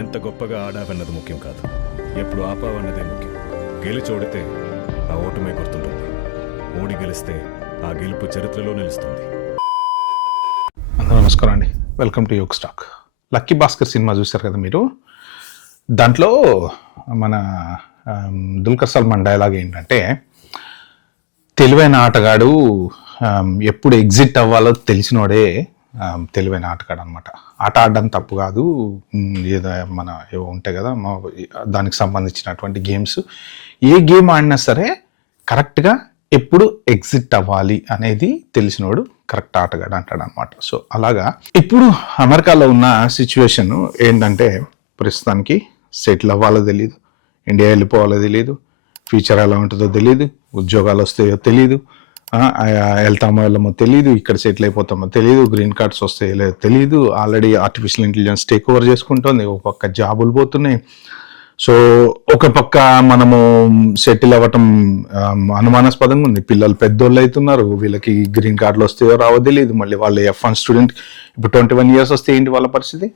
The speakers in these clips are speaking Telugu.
ఎంత గొప్పగా ఆడావన్నది ముఖ్యం కాదు, ఎప్పుడు ఆపావన్నదే ముఖ్యం. గెలిచోడితే ఆ ఓటమే గుర్తుంటుంది, ఓడి గెలిస్తే ఆ గెలుపు చరిత్రలో నిలుస్తుంది. నమస్కారం అండి, welcome to Yog stock. Lucky Bhaskar cinema చూశారు కదా మీరు. దాంట్లో మన దుల్కర్ సల్మాన్ డైలాగ్ ఏంటంటే, తెలివైన ఆటగాడు ఎప్పుడు ఎగ్జిట్ అవ్వాలో తెలిసినోడే తెలివైన ఆటగాడు అనమాట. ఆట ఆడడం తప్పు కాదు, ఏదో మన ఏవో ఉంటాయి కదా దానికి సంబంధించినటువంటి గేమ్స్, ఏ గేమ్ ఆడినా సరే కరెక్ట్గా ఎప్పుడు ఎగ్జిట్ అవ్వాలి అనేది తెలిసినోడు కరెక్ట్ ఆటగాడు అంటాడు అనమాట. సో అలాగా ఇప్పుడు అమెరికాలో ఉన్న సిచ్యువేషన్ ఏంటంటే, ప్రస్తుతానికి సెటిల్ అవ్వాలో తెలియదు, ఇండియా వెళ్ళిపోవాలో తెలియదు, ఫ్యూచర్ ఎలా ఉంటుందో తెలియదు, ఉద్యోగాలు వస్తాయో తెలియదు, వెళ్తామో వెళ్ళమో తెలియదు, ఇక్కడ సెటిల్ అయిపోతామో తెలియదు, గ్రీన్ కార్డ్స్ వస్తాయో లేదో తెలియదు. Already artificial intelligence take over చేసుకుంటుంది, ఒక పక్క జాబులు పోతున్నాయి. సో ఒక పక్క మనము సెటిల్ అవ్వటం అనుమానాస్పదంగా ఉంది, పిల్లలు పెద్దోళ్ళు అవుతున్నారు, వీళ్ళకి గ్రీన్ కార్డులు వస్తాయో రావో తెలియదు. మళ్ళీ వాళ్ళు F1 స్టూడెంట్, ఇప్పుడు 21 years వస్తే ఏంటి వాళ్ళ పరిస్థితి?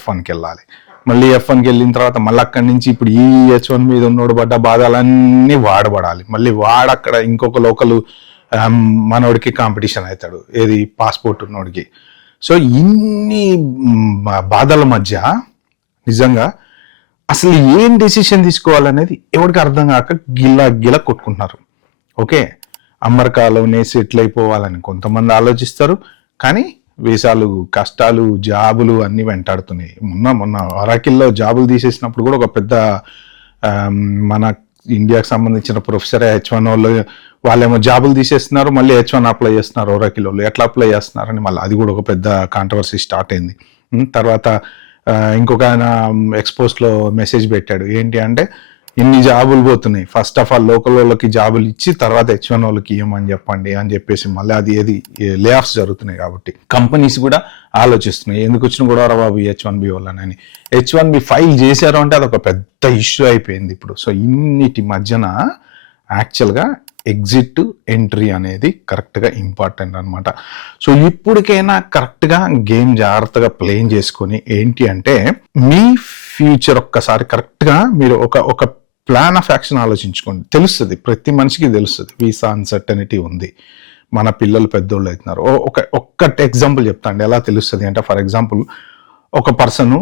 F1కి వెళ్ళాలి. మళ్ళీ F1కి వెళ్ళిన తర్వాత మళ్ళీ అక్కడి నుంచి ఇప్పుడు ఈ H1 మీద ఉన్నోడు పడ్డ బాధలన్నీ వాడబడాలి. మళ్ళీ వాడక్కడ ఇంకొక లోకల్ మనోడికి కాంపిటీషన్ అవుతాడు, ఏది పాస్పోర్ట్ ఉన్నోడికి. సో ఇన్ని బాధల మధ్య నిజంగా అసలు ఏం డెసిషన్ తీసుకోవాలనేది ఎవరికి అర్థం కాక గిల్ల కొట్టుకుంటున్నారు. ఓకే, అమెరికాలోనే సెటిల్ అయిపోవాలని కొంతమంది ఆలోచిస్తారు, కానీ వీసాలు, కష్టాలు, జాబులు అన్నీ వెంటాడుతున్నాయి. మొన్న అరాకిల్లో జాబులు తీసేసినప్పుడు కూడా ఒక పెద్ద మన ఇండియాకి సంబంధించిన ప్రొఫెసరే H1 వాళ్ళేమో జాబులు తీసేస్తున్నారు, మళ్ళీ H1 అప్లై చేస్తున్నారు. ఒరాకిల్ వాళ్ళు ఎట్లా అప్లై చేస్తున్నారని మళ్ళీ అది కూడా ఒక పెద్ద కాంట్రవర్సీ స్టార్ట్ అయింది. తర్వాత ఇంకొక ఆయన ఎక్స్పోస్ట్లో మెసేజ్ పెట్టాడు, ఏంటి అంటే ఇన్ని జాబులు పోతున్నాయి, ఫస్ట్ ఆఫ్ ఆల్ లోకల్ వాళ్ళకి జాబులు ఇచ్చి తర్వాత H1 వాళ్ళకి ఇవ్వమని చెప్పండి అని చెప్పేసి మళ్ళీ అది ఏది లే ఆఫ్స్ జరుగుతున్నాయి. కాబట్టి కంపెనీస్ కూడా ఆలోచిస్తున్నాయి, ఎందుకు వచ్చిన కూడా బాబు H1B వాళ్ళని. H1B ఫైల్ చేశారు అంటే అదొక పెద్ద ఇష్యూ అయిపోయింది ఇప్పుడు. సో ఇన్నిటి మధ్యన యాక్చువల్గా ఎగ్జిట్ ఎంట్రీ అనేది కరెక్ట్గా ఇంపార్టెంట్ అనమాట. సో ఇప్పటికైనా కరెక్ట్గా గేమ్ జాగ్రత్తగా ప్లేన్ చేసుకొని ఏంటి అంటే, మీ ఫ్యూచర్ ఒక్కసారి కరెక్ట్గా మీరు ఒక ప్లాన్ ఆఫ్ యాక్షన్ ఆలోచించుకోండి. తెలుస్తుంది, ప్రతి మనిషికి తెలుస్తుంది వీసా అన్సర్టనిటీ ఉంది, మన పిల్లలు పెద్దోళ్ళు అవుతున్నారు. ఒక్కటి ఎగ్జాంపుల్ చెప్తాండి ఎలా తెలుస్తుంది అంటే, ఫర్ ఎగ్జాంపుల్ ఒక పర్సన్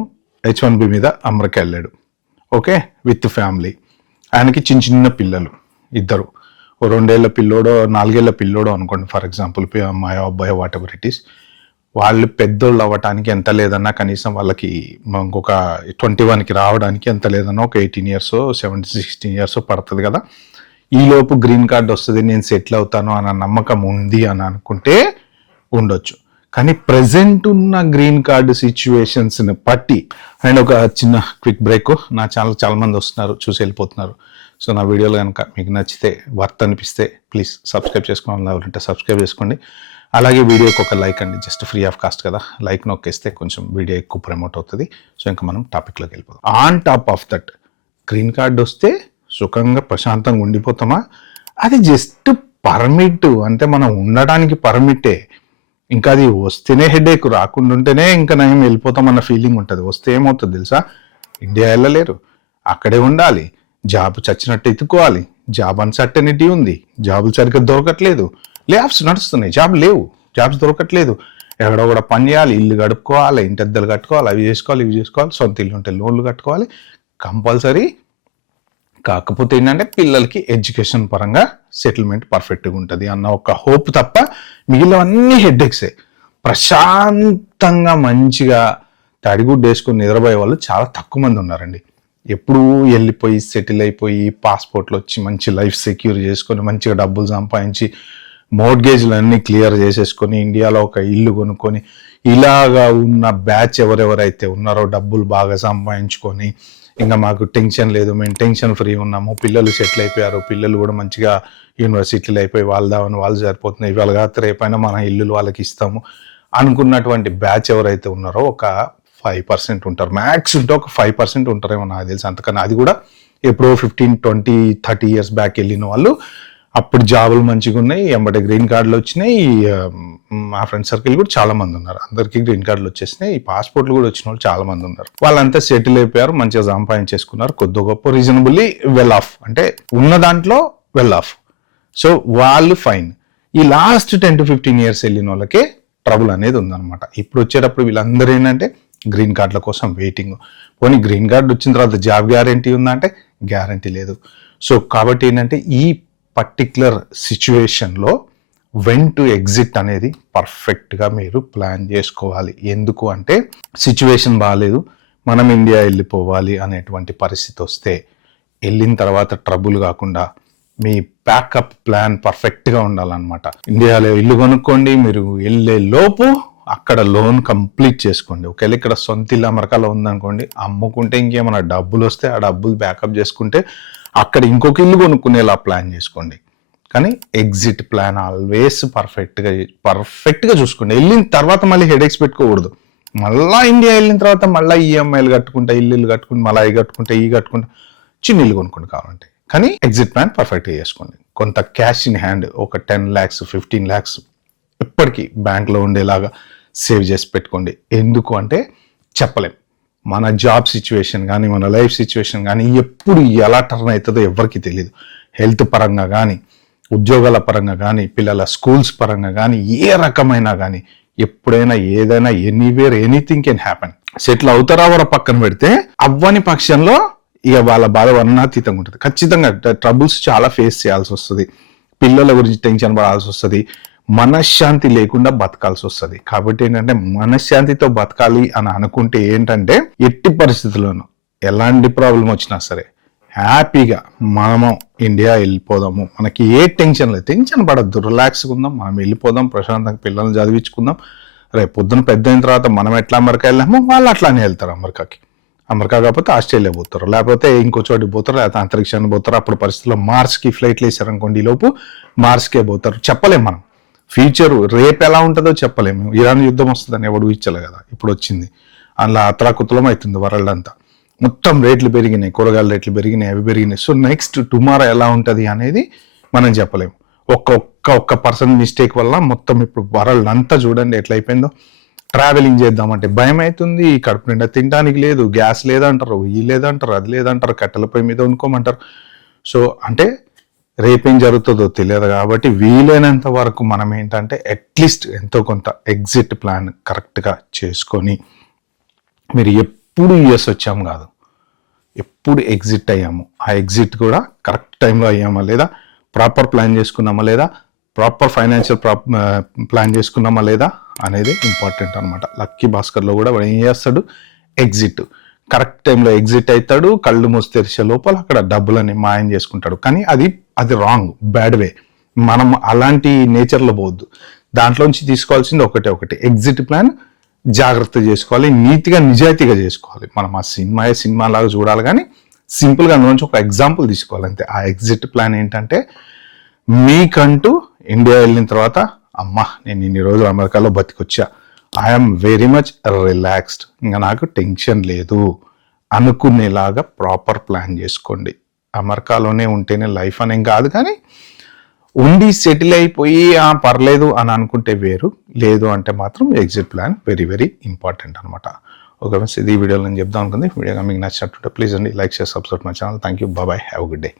H1B మీద అమెరికా వెళ్ళాడు, ఓకే, విత్ ఫ్యామిలీ. ఆయనకి చిన్న పిల్లలు ఇద్దరు, 2 ఏళ్ల పిల్లోడో 4 ఏళ్ల పిల్లోడో అనుకోండి ఫర్ ఎగ్జాంపుల్, అమ్మాయి అబ్బాయి వాట్ ఎవర్ ఇట్ ఈస్. వాళ్ళు పెద్దోళ్ళు అవ్వటానికి ఎంత లేదన్నా కనీసం వాళ్ళకి ఇంకొక 21కి రావడానికి ఎంత లేదన్నా ఒక 18 years 16 years పడుతుంది కదా. ఈలోపు గ్రీన్ కార్డ్ వస్తుంది, నేను సెటిల్ అవుతాను అన్న నమ్మకం ఉంది అని అనుకుంటే ఉండొచ్చు. కానీ ప్రజెంట్ ఉన్న గ్రీన్ కార్డు సిచ్యువేషన్స్ని బట్టి, అండ్ ఒక చిన్న క్విక్ బ్రేక్, నా ఛానల్ చాలా మంది వస్తున్నారు, చూసి వెళ్ళిపోతున్నారు. సో నా వీడియోలు కనుక మీకు నచ్చితే, వర్త్ అనిపిస్తే ప్లీజ్ సబ్స్క్రైబ్ చేసుకోవాలి, ఎవరంటే సబ్స్క్రైబ్ చేసుకోండి. అలాగే వీడియోకి ఒక లైక్ అండి, జస్ట్ ఫ్రీ ఆఫ్ కాస్ట్ కదా, లైక్ నొక్కేస్తే కొంచెం వీడియో ఎక్కువ ప్రమోట్ అవుతుంది. సో ఇంకా మనం టాపిక్లోకి వెళ్ళిపోతాం. On top of that, green card వస్తే సుఖంగా ప్రశాంతంగా ఉండిపోతామా? అది జస్ట్ పర్మిట్, అంటే మనం ఉండడానికి పర్మిటే. ఇంకా అది వస్తేనే హెడేక్, రాకుండా ఉంటేనే ఇంకా నయం వెళ్ళిపోతామన్న ఫీలింగ్ ఉంటుంది. వస్తే ఏమవుతుంది తెలుసా, ఇండియా వెళ్ళలేరు, అక్కడే ఉండాలి, జాబ్ చచ్చినట్టు ఎత్తుకోవాలి, జాబ్ అన్సర్టనిటీ ఉంది, జాబులు సరిగ్గా దొరకట్లేదు, లే ఆఫ్స్ నడుస్తున్నాయి, జాబ్స్ దొరకట్లేదు, ఎక్కడో కూడా పని చేయాలి, ఇల్లు గడుపుకోవాలి, ఇంటద్దలు కట్టుకోవాలి, అవి చేసుకోవాలి, ఇవి చేసుకోవాలి, సొంత ఇల్లు ఉంటే లోన్లు కట్టుకోవాలి కంపల్సరీ. కాకపోతే ఏంటంటే పిల్లలకి ఎడ్యుకేషన్ పరంగా సెటిల్మెంట్ పర్ఫెక్ట్గా ఉంటుంది అన్న ఒక హోప్ తప్ప మిగిలినవన్నీ హెడ్ఏక్సే. ప్రశాంతంగా మంచిగా తడిగుడ్డు వేసుకొని నిద్రపోయే వాళ్ళు చాలా తక్కువ మంది ఉన్నారండి. ఎప్పుడు వెళ్ళిపోయి సెటిల్ అయిపోయి పాస్పోర్ట్లు వచ్చి మంచి లైఫ్ సెక్యూర్ చేసుకొని మంచిగా డబ్బులు సంపాదించి మోర్గేజ్లు అన్నీ క్లియర్ చేసేసుకొని ఇండియాలో ఒక ఇల్లు కొనుక్కొని ఇలాగా ఉన్న బ్యాచ్ ఎవరెవరైతే ఉన్నారో డబ్బులు బాగా సంపాదించుకొని ఇంకా మాకు టెన్షన్ లేదు, మేము టెన్షన్ ఫ్రీ ఉన్నాము, పిల్లలు సెటిల్ అయిపోయారు, పిల్లలు కూడా మంచిగా యూనివర్సిటీలు అయిపోయి వాళ్ళు సరిపోతున్నాయి, ఇవాళ కాదు రేపైనా మన ఇల్లులు వాళ్ళకి ఇస్తాము అనుకున్నటువంటి బ్యాచ్ ఎవరైతే ఉన్నారో ఒక 5% ఉంటారు, మ్యాక్స్ ఉంటే ఒక 5% ఉంటారేమో నాకు తెలిసి. అంతకన్నా అది కూడా ఎప్పుడో 15, 20, 30 years బ్యాక్ వెళ్ళిన వాళ్ళు అప్పుడు జాబులు మంచిగా ఉన్నాయి, ఎంబటే గ్రీన్ కార్డులు వచ్చినాయి. మా ఫ్రెండ్ సర్కిల్ కూడా చాలా మంది ఉన్నారు, అందరికీ గ్రీన్ కార్డులు వచ్చేసినాయి, ఈ పాస్పోర్ట్లు కూడా వచ్చిన వాళ్ళు చాలా మంది ఉన్నారు. వాళ్ళంతా సెటిల్ అయిపోయారు, మంచిగా సంపాదించేసుకున్నారు, కొద్ది గొప్ప రీజనబుల్లీ వెల్ ఆఫ్, అంటే ఉన్న దాంట్లో వెల్ ఆఫ్. సో వాళ్ళు ఫైన్. ఈ లాస్ట్ 10 to 15 years వెళ్ళిన వాళ్ళకే ట్రబుల్ అనేది ఉందన్నమాట. ఇప్పుడు వచ్చేటప్పుడు వీళ్ళందరూ ఏంటంటే గ్రీన్ కార్డుల కోసం వెయిటింగ్. పోనీ గ్రీన్ కార్డు వచ్చిన తర్వాత జాబ్ గ్యారంటీ ఉందంటే గ్యారంటీ లేదు. సో కాబట్టి ఏంటంటే ఈ పర్టిక్యులర్ సిచ్యువేషన్లో వెన్ టు ఎగ్జిట్ అనేది పర్ఫెక్ట్గా మీరు ప్లాన్ చేసుకోవాలి. ఎందుకు అంటే సిచ్యువేషన్ బాగాలేదు, మనం ఇండియా వెళ్ళిపోవాలి అనేటువంటి పరిస్థితి వస్తే వెళ్ళిన తర్వాత ట్రబుల్ కాకుండా మీ బ్యాకప్ ప్లాన్ పర్ఫెక్ట్గా ఉండాలన్నమాట. ఇండియాలో ఇల్లు కొనుక్కోండి, మీరు వెళ్ళే లోపు అక్కడ లోన్ కంప్లీట్ చేసుకోండి. ఒకవేళ ఇక్కడ సొంత ఇల్లు అమెరికాలో ఉందనుకోండి, అమ్ముకుంటే ఇంకేమైనా డబ్బులు వస్తే ఆ డబ్బులు బ్యాకప్ చేసుకుంటే అక్కడ ఇంకొక ఇల్లు కొనుక్కునేలా ప్లాన్ చేసుకోండి. కానీ ఎగ్జిట్ ప్లాన్ ఆల్వేస్ పర్ఫెక్ట్గా చూసుకోండి. వెళ్ళిన తర్వాత మళ్ళీ హెడేక్స్ పెట్టుకోకూడదు. మళ్ళీ ఇండియా వెళ్ళిన తర్వాత మళ్ళీ ఈఎంఐలు కట్టుకుంటా, ఇల్లు కట్టుకుంటే మళ్ళీ ఈ కట్టుకుంటా చిన్న ఇల్లు కొనుక్కోండి కావాలంటే. కానీ ఎగ్జిట్ ప్లాన్ పర్ఫెక్ట్గా చేసుకోండి. కొంత క్యాష్ ఇన్ హ్యాండ్, ఒక 10 lakhs 15 lakhs ఎప్పటికీ బ్యాంక్లో ఉండేలాగా సేవ్ చేసి పెట్టుకోండి. ఎందుకు అంటే చెప్పలేం, మన జాబ్ సిచ్యువేషన్ కానీ మన లైఫ్ సిచ్యువేషన్ కానీ ఎప్పుడు ఎలా టర్న్ అవుతుందో ఎవరికి తెలియదు. హెల్త్ పరంగా కానీ, ఉద్యోగాల పరంగా కానీ, పిల్లల స్కూల్స్ పరంగా కానీ, ఏ రకమైనా కానీ ఎప్పుడైనా ఏదైనా anywhere anything can happen. Settle అవుతారా వర పక్కన పెడితే, అవ్వని పక్షంలో ఇక వాళ్ళ బాధ వర్ణాతీతంగా ఉంటుంది. ఖచ్చితంగా ట్రబుల్స్ చాలా ఫేస్ చేయాల్సి వస్తుంది, పిల్లల గురించి టెన్షన్ పడాల్సి వస్తుంది, మనశ్శాంతి లేకుండా బతకాల్సి వస్తుంది. కాబట్టి ఏంటంటే మనశ్శాంతితో బతకాలి అని అనుకుంటే ఏంటంటే ఎట్టి పరిస్థితుల్లోనూ ఎలాంటి ప్రాబ్లం వచ్చినా సరే హ్యాపీగా మనము ఇండియా వెళ్ళిపోదాము. మనకి ఏ టెన్షన్ లేదు, టెన్షన్ పడద్దు, రిలాక్స్గా ఉందాం, మనం వెళ్ళిపోదాం, ప్రశాంతంగా పిల్లల్ని చదివించుకుందాం. రేపు పొద్దున పెద్ద అయిన తర్వాత మనం ఎట్లా అమెరికా వెళ్ళామో వాళ్ళు అట్లానే వెళ్తారు అమెరికాకి. అమెరికా కాకపోతే ఆస్ట్రేలియా పోతారు, లేకపోతే ఇంకో చోటికి పోతారు, లేకపోతే అంతరిక్షానికి పోతారు. అప్పుడు పరిస్థితుల్లో మార్స్కి ఫ్లైట్లు వేసారనుకోండి, ఈ లోపు మార్స్కే పోతారు. చెప్పలేము మనం ఫ్యూచర్ రేపు ఎలా ఉంటుందో చెప్పలేము. ఇరాన్ యుద్ధం వస్తుందని ఎవడు ఊహించలే కదా, ఇప్పుడు వచ్చింది. అందులో అతలాకుతలం అవుతుంది వరల్డ్ అంతా. మొత్తం రేట్లు పెరిగినాయి, కూరగాయల రేట్లు పెరిగినాయి, అవి పెరిగినాయి. సో నెక్స్ట్ టుమారో ఎలా ఉంటుంది అనేది మనం చెప్పలేము. ఒక్క పర్సన్ మిస్టేక్ వల్ల మొత్తం ఇప్పుడు వరల్డ్ అంతా చూడండి ఎట్లా అయిపోయిందో. ట్రావెలింగ్ చేద్దామంటే భయం అవుతుంది, కడుపు నిండా తినడానికి లేదు, గ్యాస్ లేదంటారు, ఈ లేదంటారు, అది లేదంటారు, కట్టెలపై మీద వండుకోమంటారు. సో అంటే రేపేం జరుగుతుందో తెలియదు. కాబట్టి వీలైనంత వరకు మనం ఏంటంటే అట్లీస్ట్ ఎంతో కొంత ఎగ్జిట్ ప్లాన్ కరెక్ట్గా చేసుకొని, మీరు ఎప్పుడు యూఎస్ వచ్చాము కాదు, ఎప్పుడు ఎగ్జిట్ అయ్యాము, ఆ ఎగ్జిట్ కూడా కరెక్ట్ టైంలో అయ్యామా లేదా, ప్రాపర్ ప్లాన్ చేసుకున్నామా లేదా, ప్రాపర్ ఫైనాన్షియల్ ప్లాన్ చేసుకున్నామా లేదా అనేది ఇంపార్టెంట్ అనమాట. లక్కీ భాస్కర్లో కూడా వాడు ఏం చేస్తాడు, ఎగ్జిట్ కరెక్ట్ టైంలో ఎగ్జిట్ అవుతాడు, కళ్ళు మూసి తెరిచే లోపల అక్కడ డబ్బులని మాయం చేసుకుంటాడు. కానీ అది రాంగ్, బ్యాడ్ వే. మనం అలాంటి నేచర్లో పోవద్దు. దాంట్లోంచి తీసుకోవాల్సింది ఒకటి ఎగ్జిట్ ప్లాన్ జాగ్రత్త చేసుకోవాలి, నీతిగా నిజాయితీగా చేసుకోవాలి. మనం ఆ సినిమా లాగా చూడాలి, కానీ సింపుల్గా అందులోంచి ఒక ఎగ్జాంపుల్ తీసుకోవాలి అంతే. ఆ ఎగ్జిట్ ప్లాన్ ఏంటంటే మీకంటూ ఇండియా వెళ్ళిన తర్వాత, అమ్మా నేను ఇన్ని రోజులు అమెరికాలో బతికొచ్చా, ఐఎమ్ వెరీ మచ్ రిలాక్స్డ్, ఇంకా నాకు టెన్షన్ లేదు అనుకునేలాగా ప్రాపర్ ప్లాన్ చేసుకోండి. అమెరికాలోనే ఉంటేనే లైఫ్ అనేం కాదు, కానీ ఉండి సెటిల్ అయిపోయి పర్లేదు అని అనుకుంటే వేరు, లేదు అంటే మాత్రం exit plan very very important అనమాట. ఓకే ఫ్రెండ్స్, ఇది వీడియోలో నేను చెప్దాం అనుకుంది. వీడియోగా మీకు నచ్చినట్టుంటే ప్లీజ్ అండి like share subscribe my channel. Thank you, bye, have a good day.